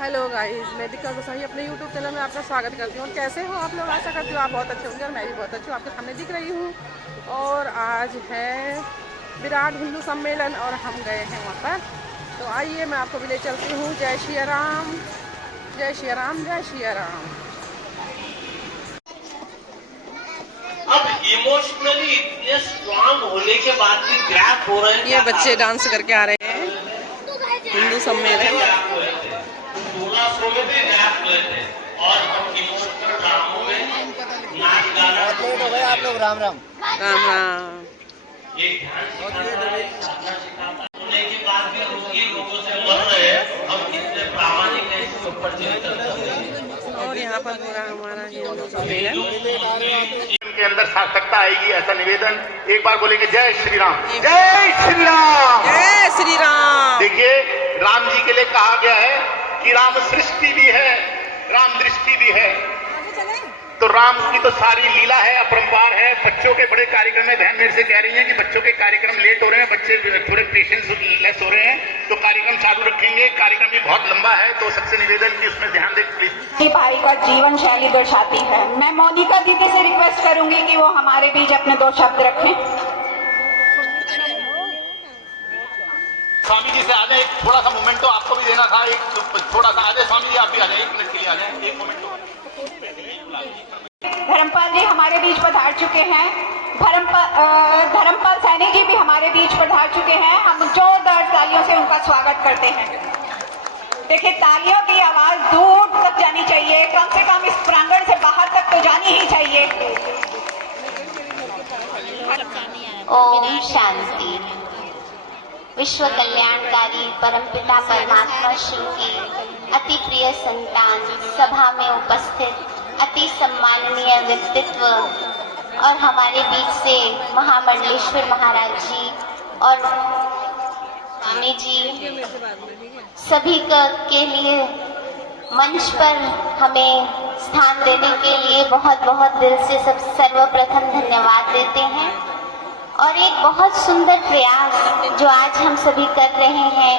Hello guys, मैं दीपिका गोसाई अपने YouTube channel में आपका स्वागत करती हूँ। और कैसे हो आप लोग? आशा करती हूँ आप बहुत अच्छे होंगे और मैं भी बहुत अच्छी हूँ। आपके सामने दिख रही हूँ और आज है विराट हिंदू सम्मेलन और हम गए हैं वहाँ पर। तो आइए मैं आपको भी ले चलती हूँ। जय श्री राम, जय श्री राम, जय श्री राम। अब इमोशनली इतने स्ट्रांग होने के बाद भी क्रैक हो रहे हैं। ये बच्चे डांस करके आ रहे हैं हिंदू सम्मेलन। 1600 में भी क्रैक हुए थे और हम इमोशनल ड्रामों में नाच गाना लेट हो गए आप लोग। राम राम राम राम। ये ध्यान सिखाता है, साधना सिखाता है। होने के बाद भी रोगी लोगों से मर रहे हैं। हम कितने प्रामाणिक हैं इसके ऊपर चिंतन कर रहे हैं। और यहाँ पर पूरा हमारा हिंदू सम्मेलन के अंदर सार्थकता आएगी, ऐसा निवेदन। एक बार बोलेंगे जय श्री राम, जय श्री राम, जय श्री राम। देखिए, राम जी के लिए कहा गया है कि राम सृष्टि भी है, राम दृष्टि भी है। तो राम की तो सारी लीला है, अपरंपार है। बच्चों के बड़े कार्यक्रम में ध्यान मेरे से कह रही हैं कि बच्चों के कार्यक्रम लेट हो रहे हैं, बच्चे थोड़े पेशेंस लेस हो रहे हैं, तो कार्यक्रम चालू रखेंगे। कार्यक्रम भी बहुत लंबा है, तो सबसे निवेदन की उसमें ध्यान दें प्लीज। भाई का जीवन शैली दर्शाती है। मैं मोनिका दीदी से रिक्वेस्ट करूंगी कि वो हमारे बीच अपने 2 शब्द रखें। स्वामी जी से आ जाए, एक थोड़ा सा मोमेंट तो आपको भी देना था। एक थोड़ा सा आ जाए स्वामी जी, आप भी आ जाए, 1 मिनट के लिए आ जाए, एक मोमेंट। धर्मपाल जी हमारे बीच पधार चुके हैं। धर्मपाल सैनी जी भी हमारे बीच पधार चुके हैं। हम जोरदार तालियों से उनका स्वागत करते हैं। देखिए, तालियों की आवाज दूर तक जानी चाहिए, कम से कम इस प्रांगण से बाहर तक तो जानी ही चाहिए। ओम शांति। विश्व कल्याणकारी परमपिता परमात्मा शिव की अति प्रिय संतान, सभा में उपस्थित अति सम्माननीय व्यक्तित्व और हमारे बीच से महामंडलेश्वर महाराज जी और स्वामी जी, सभी के लिए मंच पर हमें स्थान देने के लिए बहुत बहुत दिल से सर्वप्रथम धन्यवाद देते हैं। और एक बहुत सुंदर प्रयास जो आज हम सभी कर रहे हैं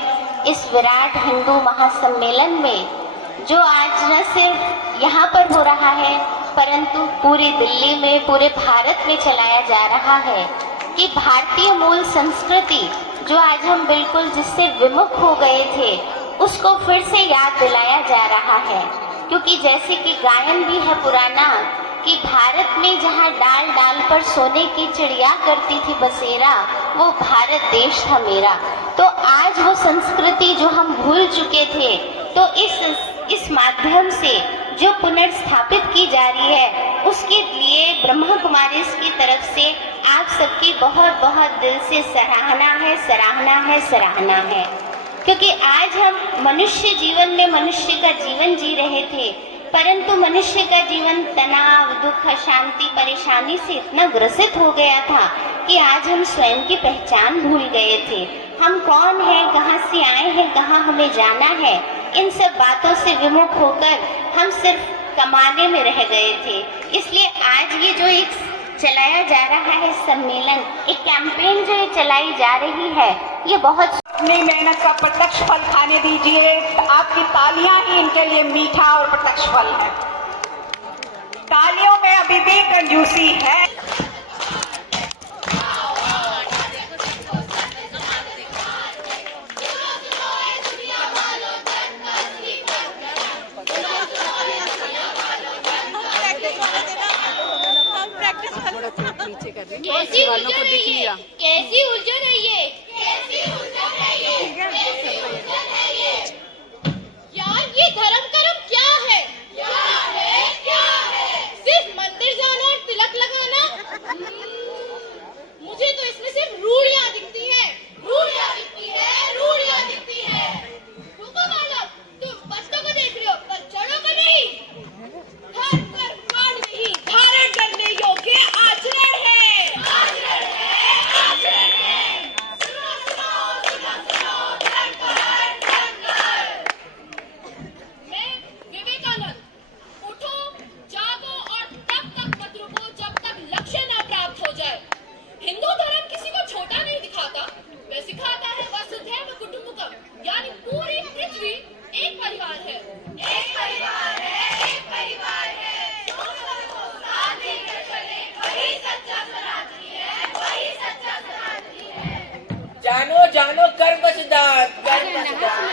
इस विराट हिंदू महासम्मेलन में, जो आज न सिर्फ यहाँ पर हो रहा है परंतु पूरी दिल्ली में, पूरे भारत में चलाया जा रहा है, कि भारतीय मूल संस्कृति जो आज हम बिल्कुल जिससे विमुख हो गए थे उसको फिर से याद दिलाया जा रहा है। क्योंकि जैसे कि गायन भी है पुराना कि भारत में जहाँ डाल डाल पर सोने की चिड़िया करती थी बसेरा, वो भारत देश था मेरा। तो आज वो संस्कृति जो हम भूल चुके थे, तो इस माध्यम से जो पुनर्स्थापित की जा रही है उसके लिए ब्रह्मा कुमारी की तरफ से आप सबकी बहुत बहुत दिल से सराहना है, सराहना है, सराहना है। क्योंकि आज हम मनुष्य जीवन में मनुष्य का जीवन जी रहे थे, परंतु मनुष्य का जीवन तनाव, दुख, अशांति, परेशानी से इतना ग्रसित हो गया था कि आज हम स्वयं की पहचान भूल गए थे। हम कौन हैं, कहाँ से आए हैं, कहाँ हमें जाना है, इन सब बातों से विमुख होकर हम सिर्फ कमाने में रह गए थे। इसलिए आज ये जो एक चलाया जा रहा है सम्मेलन, एक कैंपेन जो ये चलाई जा रही है, ये बहुत अपनी मेहनत का प्रत्यक्ष फल खाने दीजिए। आपकी तालियां ही इनके लिए मीठा और प्रत्यक्ष फल है। तालियों में अभी भी कंजूसी है। कैसी उलझन है ये? कैसी उलझन है ये? यार, ये धर्म कर्म क्या है? सिर्फ मंदिर जाना और तिलक लगाना? मुझे तो इसमें सिर्फ रूढ़ियां दिखती है। रुको मैडम, तुम बच्चों को देख रहे हो पर जड़ों को नहीं। धर्म कर्म नहीं, धारण करने योग्य आचरण है। एक परिवार है, एक परिवार है, एक परिवार है। दोस्तों को साथ लेकर चले, वही सच्चा सनातनी है, वही सच्चा सनातनी है। जानो जानो कर बचदार, कर बचदार।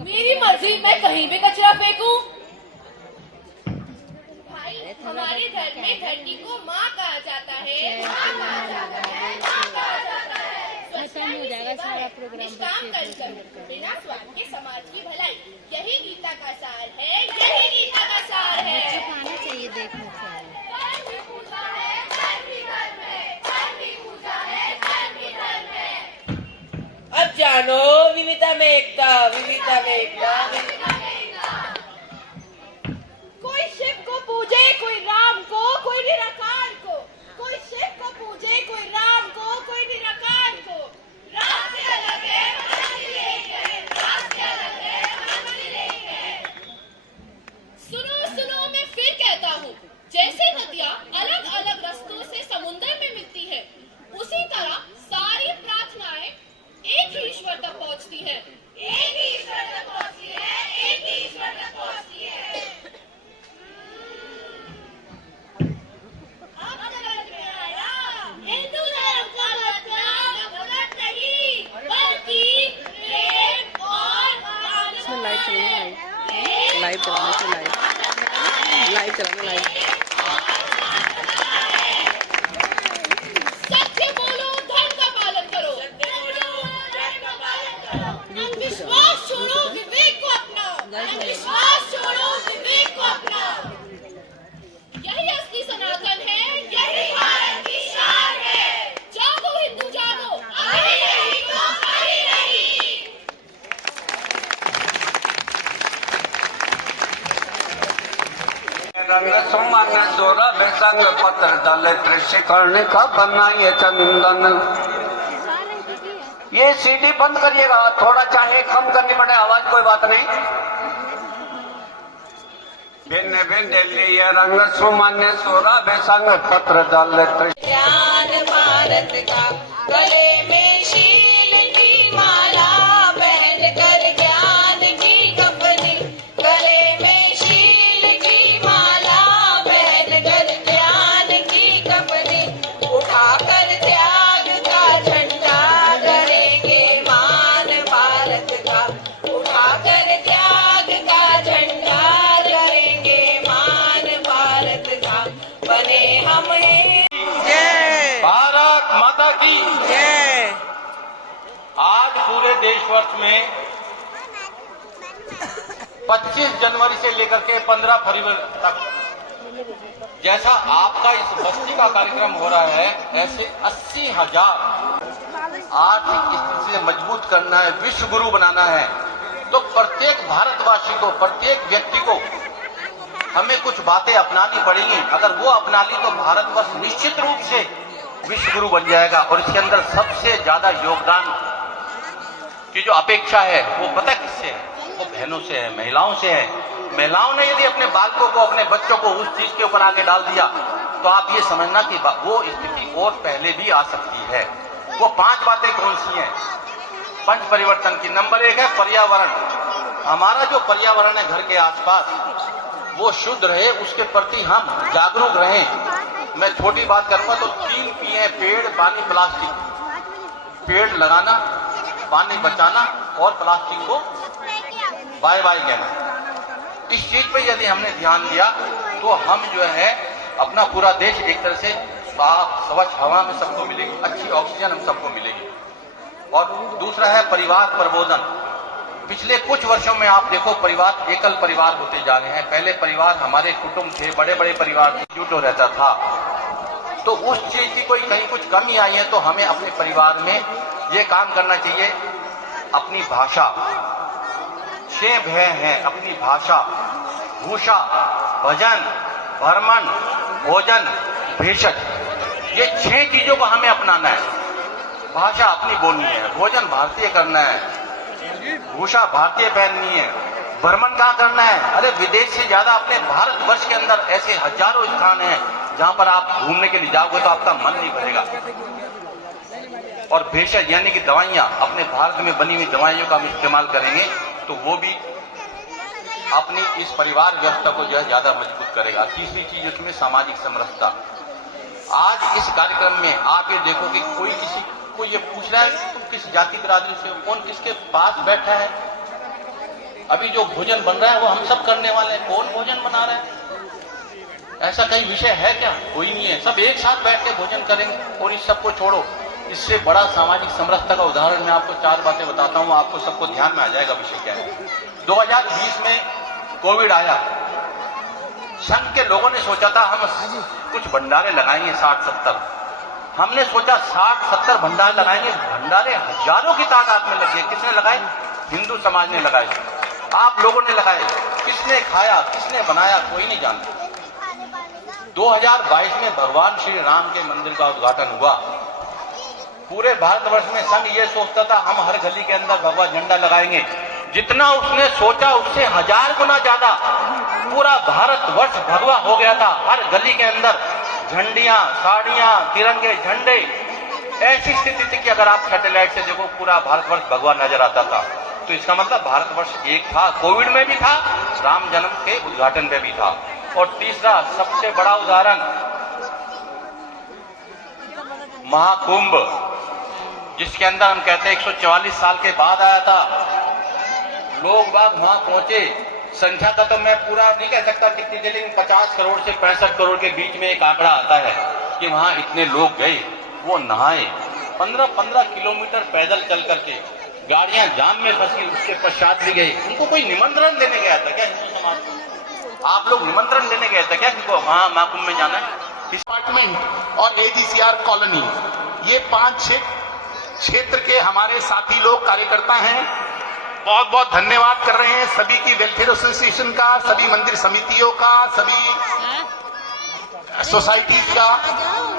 मेरी मर्जी, मैं कहीं भी कचरा फेंकूं। भाई, हमारे धर्म में धरती को माँ कहा जाता है, माँ कहा जाता है, माँ कहा जाता है। खत्म हो जाएगा सारा प्रोग्राम। निष्काम कर बिना स्वार्थ के समाज की भलाई, यही गीता का सार है, यही गीता का सार है। आना चाहिए, देखना चाहिए। धर्म भी पूजा है, धर्म भी धर्म है, धर्म भी पूजा है, धर्म भी धर्म है। अब जानो विविधता में एकता, विविधता में एकता। कोई शिव को पूजे, कोई राम को, कोई निराकार को। कोई शिव को पूजे, कोई राम को, कोई निराकार को। राम से अलग है, मंदिर एक है। राम से अलग है, मंदिर एक है। सुनो सुनो, मैं फिर कहता हूँ, जैसे नदियाँ अलग अलग रास्तों से समुद्र में मिलती है, उसी तरह सारी प्रार्थनाएं एक ही ईश्वर तक पहुँचती है, एक ही ईश्वर तक पहुँचती है, एक ही ईश्वर तक पहुँचती है। अब समझ में आया, हिंदू धर्म का मतलब नफरत नहीं, बल्कि प्रेम और इसमें लाइव चलेगा, लाइव चलाना चाहिए, लाइव चलाना, लाइव। सत्य बोलो, धर्म का पालन करो। अंधविश्वास छोड़ो, विवेक को अपनाओ। अंधविश्वास छोड़ो, विवेक को अपनाओ। यही असली सनातन है, यही भारत की शान है। जागो हिंदू जागो, अभी नहीं तो कभी नहीं। रंग सुमन सोरा बेसंग पत्र दल त्रिशिकर्ण का बनाइए चंदन। ये सीडी बंद करिएगा, थोड़ा चाहे कम करनी पड़े आवाज, कोई बात नहीं। भिन्न भिन्न लिए रंग सुमन सोरा बेसंग पत्र दल ज्ञान भारत का, गले में शील की माला पहन कर ज्ञान की कफनी। गले में शील की माला पहन कर ज्ञान की कफनी। उठाकर त्याग का झंडा करेंगे मान भारत का। उठाकर त्याग का झंडा करेंगे मान भारत का। बने हम भारत माता की जय। आज पूरे देशवर्ष में 25 जनवरी से लेकर के 15 फरवरी तक जैसा आपका इस बस्ती का कार्यक्रम हो रहा है, ऐसे 80,000 आर्थिक स्थिति से मजबूत करना है, विश्व गुरु बनाना है। तो प्रत्येक भारतवासी को, प्रत्येक व्यक्ति को हमें कुछ बातें अपनानी पड़ेंगी। अगर वो अपना ली तो भारतवर्ष निश्चित रूप से विश्व गुरु बन जाएगा। और इसके अंदर सबसे ज्यादा योगदान की जो अपेक्षा है वो पता किससे है? वो बहनों से है, महिलाओं से है। महिलाओं ने यदि अपने बालकों को, अपने बच्चों को उस चीज के ऊपर आगे डाल दिया तो आप ये समझना कि वो स्थिति और पहले भी आ सकती है। वो 5 बातें कौन सी हैं? पंच परिवर्तन की। नंबर 1 है पर्यावरण। हमारा जो पर्यावरण है घर के आसपास वो शुद्ध रहे, उसके प्रति हम जागरूक रहें। मैं छोटी बात करूंगा तो 3 P है: पेड़, पानी, प्लास्टिक। पेड़ लगाना, पानी बचाना और प्लास्टिक को बाय बाय कहना। इस चीज पे यदि हमने ध्यान दिया तो हम जो है अपना पूरा देश एक तरह से साफ स्वच्छ हवा में सबको मिलेगी, अच्छी ऑक्सीजन हम सबको मिलेगी। और दूसरा है परिवार प्रबोधन। पिछले कुछ वर्षों में आप देखो परिवार एकल परिवार होते जा रहे हैं। पहले परिवार हमारे कुटुंब थे, बड़े बड़े परिवार एकजुट हो रहता था। तो उस चीज की कोई कहीं कुछ कमी आई है तो हमें अपने परिवार में ये काम करना चाहिए। अपनी भाषा, 6 भय हैं अपनी भाषा: भूषा, भजन, भ्रमण, भोजन, भेषज। ये 6 चीजों को हमें अपनाना है। भाषा अपनी बोलनी है, भोजन भारतीय करना है, भूषा भारतीय पहननी है, भ्रमण कहाँ करना है? अरे विदेश से ज्यादा अपने भारतवर्ष के अंदर ऐसे हजारों स्थान हैं जहां पर आप घूमने के लिए जाओगे तो आपका मन नहीं भरेगा। और भेषज यानी कि दवाइयाँ, अपने भारत में बनी हुई दवाइयों का हम इस्तेमाल करेंगे तो वो भी अपनी इस परिवार व्यवस्था को जो है ज्यादा मजबूत करेगा। तीसरी चीज इसमें सामाजिक समरसता। आज इस कार्यक्रम में आप ये देखो कि कोई किसी को ये पूछ रहा है तुम किस जाति बिरादरी से हो, कौन किसके पास बैठा है। अभी जो भोजन बन रहा है वो हम सब करने वाले हैं, कौन भोजन बना रहा है? ऐसा कई विषय है क्या? कोई नहीं है। सब एक साथ बैठ के भोजन करेंगे और इस सबको छोड़ो। इससे बड़ा सामाजिक समरसता का उदाहरण मैं आपको 4 बातें बताता हूं, आपको सबको ध्यान में आ जाएगा विषय क्या है। 2020 में कोविड आया, संघ के लोगों ने सोचा था हम कुछ भंडारे लगाएंगे 60-70। हमने सोचा 60-70 भंडारे लगाएंगे, भंडारे हजारों की तादाद में लगे। किसने लगाए? हिंदू समाज ने लगाए, आप लोगों ने लगाए। किसने खाया, किसने बनाया, कोई नहीं जानता। 2022 में भगवान श्री राम के मंदिर का उद्घाटन हुआ। पूरे भारतवर्ष में संघ ये सोचता था हम हर गली के अंदर भगवा झंडा लगाएंगे। जितना उसने सोचा उससे 1000 गुना ज्यादा पूरा भारतवर्ष भगवा हो गया था। हर गली के अंदर झंडियां, साड़ियां, तिरंगे, झंडे। ऐसी स्थिति थी कि अगर आप सैटेलाइट से देखो पूरा भारतवर्ष भगवा नजर आता था। तो इसका मतलब भारतवर्ष एक था, कोविड में भी था, राम जन्म के उद्घाटन में भी था। और तीसरा सबसे बड़ा उदाहरण महाकुंभ, जिसके अंदर हम कहते हैं 144 साल के बाद आया था। लोग बाग वहां पहुंचे, संख्या का तो मैं पूरा नहीं कह सकता कितनी थी, लेकिन 50 करोड़ से 65 करोड़ के बीच में एक आंकड़ा आता है कि वहां इतने लोग गए, वो नहाए 15-15 किलोमीटर पैदल चल करके, गाड़ियां जाम में फंसी, उसके पश्चात भी गए। उनको कोई निमंत्रण देने गया था क्या हिंदू समाज को? आप लोग निमंत्रण देने गए थे क्या किनको? हाँ, महाकुंभ में जाना है। डिपार्टमेंट और AGCR कॉलोनी, ये 5-6 क्षेत्र के हमारे साथी लोग कार्यकर्ता हैं। बहुत बहुत धन्यवाद कर रहे हैं सभी की, वेलफेयर एसोसिएशन का, सभी मंदिर समितियों का, सभी सोसाइटीज का।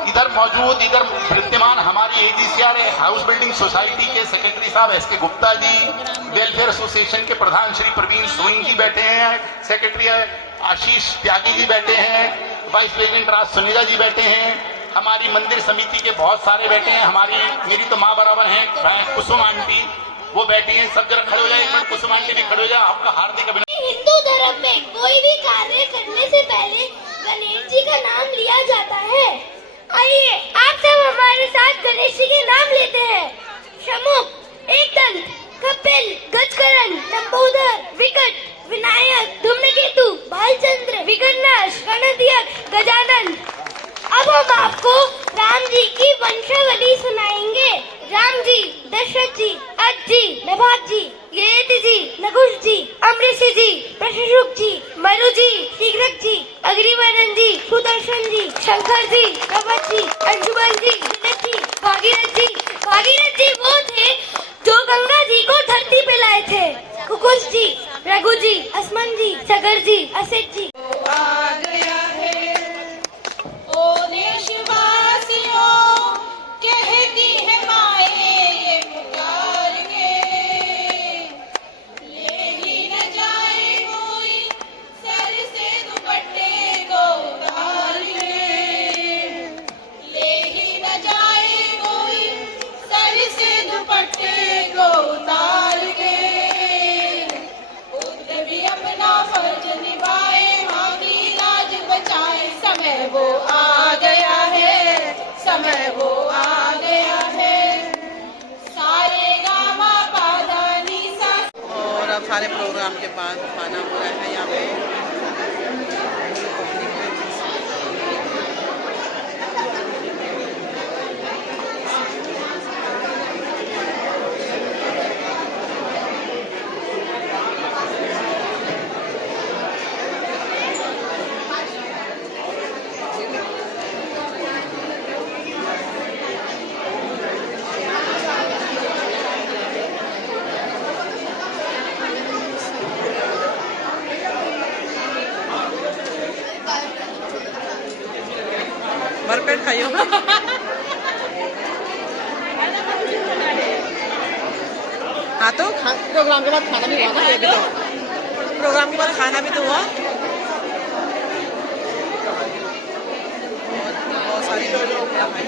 इधर मौजूद, इधर विद्यमान हमारी AGCR हाउस बिल्डिंग सोसाइटी के सेक्रेटरी साहब SK Gupta ji, welfare association के प्रधान श्री प्रवीण सोइन जी बैठे हैं, सेक्रेटरी आशीष त्यागी जी बैठे हैं, वाइस प्रेसिडेंट राज सुनीता जी बैठे हैं, हमारी मंदिर समिति के बहुत सारे बैठे हैं। हमारी, मेरी तो माँ बराबर है कुसुम आंटी, वो बैठी हैं। सब जरा खड़े हो जाए, एक मिनट कुसुम आंटी भी खड़े हो जाए, आपका हार्दिक अभिनंदन। हिंदू धर्म में कोई भी कार्य करने से पहले गणेश जी का नाम लिया जाता है। आइए आप सब हमारे साथ गणेश जी के नाम लेते हैं। शमुक, एकदंत, कपिल, गजकरण, लंबोदर, विकट, विनायक, धूमकेतु, भालचंद्र, विघ्ननाश, गणनायक, गजानन। अब हम आपको राम जी की वंशावली सुनाएंगे। राम जी, दशरथ जी, अज जी, नभाग जी, ययाति जी, नकुश जी, अमृषि जी, प्रशुक जी, मरु जी, शीघ्रक जी, अग्निवर्धन जी, सुदर्शन जी, शंकर जी, कवच जी, अंशुमन जी, जनक जी, भागीरथ जी। भागीरथ जी वो थे जो गंगा जी को धरती पे लाए थे। कुकुश जी, रघु जी, असमन जी, सगर जी, असित जी। वो आ गया है, समय वो आ गया है। सारे गामा पादा नीसा। और अब सारे प्रोग्राम के बाद खाना हो रहा है यहाँ पे। भरपेट खाइयो। हाँ तो प्रोग्राम के बाद खाना भी हुआ ना, ये भी तो प्रोग्राम के बाद खाना भी तो हुआ। बहुत सारी लोग यहाँ पे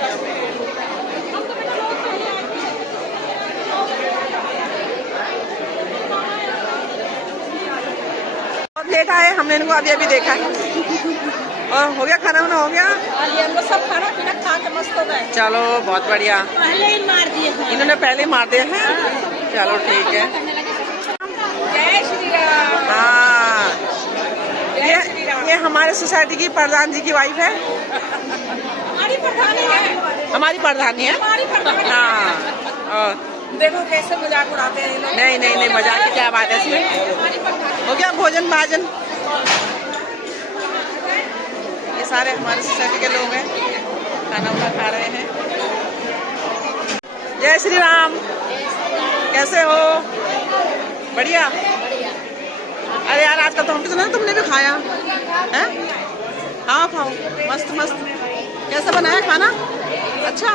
हमने इनको अभी अभी देखा। और हो गया खाना वाना हो गया? हम लोग सब खाना पीना खा के मस्त हो गए। चलो बहुत बढ़िया। पहले ही मार दिए, इन्होंने पहले मार दिया है। चलो ठीक है। जय श्री राम। हाँ, ये हमारे सोसाइटी की प्रधान जी की वाइफ है। हमारी प्रधानी है। हमारी प्रधानी है। हमारी प्रधानी। हाँ, और देखो कैसे मजाक उड़ाते हैं ये लोग। नहीं मजाक की क्या बात है इसमें। हो गया भोजन भाजन। ये सारे हमारे सोसाइटी के लोग हैं, खाना वाना खा रहे हैं। जय श्री राम। कैसे हो? बढ़िया। अरे यार आजकल तो हम सुना तुमने भी खाया है। हाँ खाओ, मस्त मस्त। कैसा बनाया खाना? अच्छा।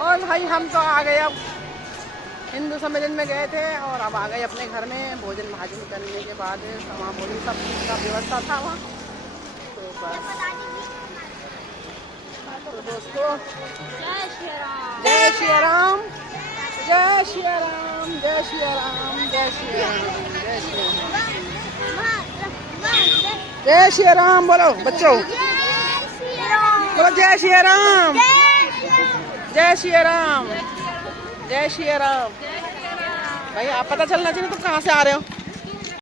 और भाई हम तो आ गए, अब हिंदू सम्मेलन में गए थे और अब आ गए अपने घर में। भोजन भाजन करने के बाद वहाँ भोजन सब चीज़ का व्यवस्था था वहाँ। तो बस तो दोस्तों, जय श्री राम, जय श्री राम, जय श्री राम, जय श्री राम, जय श्री राम, जय श्री राम, जय श्री राम। बोलो बच्चों, बोलो जय श्री राम, जय श्री राम, जय श्री राम। भाई आप पता चलना चाहिए तुम कहाँ से आ रहे हो।